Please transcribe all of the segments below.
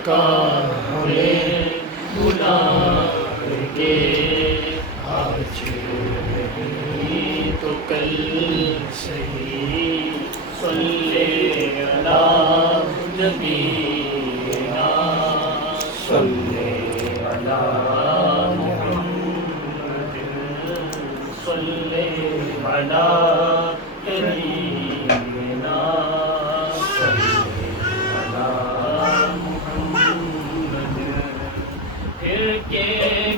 آقا ہمیں بلا کے آج نہیں تو کل صحیح صلی علی نبینا صلی علی محمد صلی علی کریم پھر کے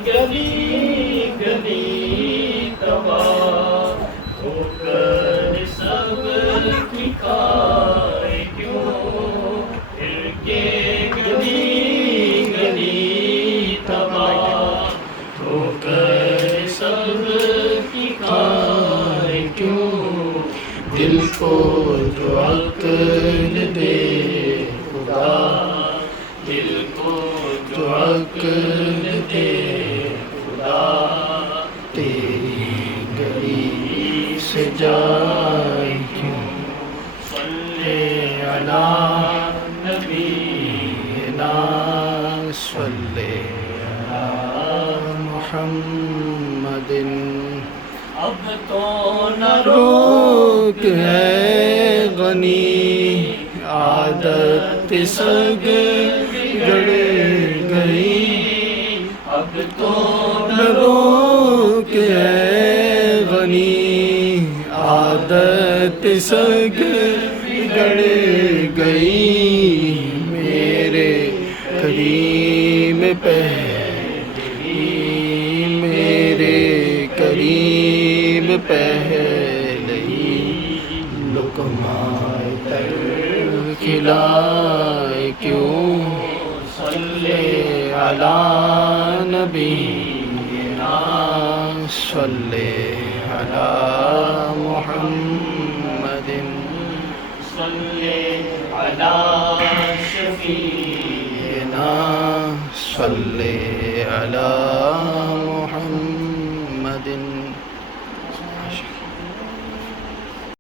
گلی گلی تباہ ہو کر سب کی کائے کیوں، پھر کے گلی گلی تباہ ہو کر سب کی کائے کیوں، دل کو جو عقل دے خدا، دل کو جو عقل دے خدا، تیری گلی سے جائے کیوں، صلی علی نبینا صلی علی محمد۔ اب تو نہ روک ہے غنی، عادت سگ گڑ گئی، اب تو نہ روک ہے غنی، عادت سگ گڑ گئی، میرے کریم پہلے، میرے کریم پہلے لقمہ تر کھلائے کیوں، صلی علی نبینا صلی علی محمد صلی علی شفیعنا صلی علی محمد۔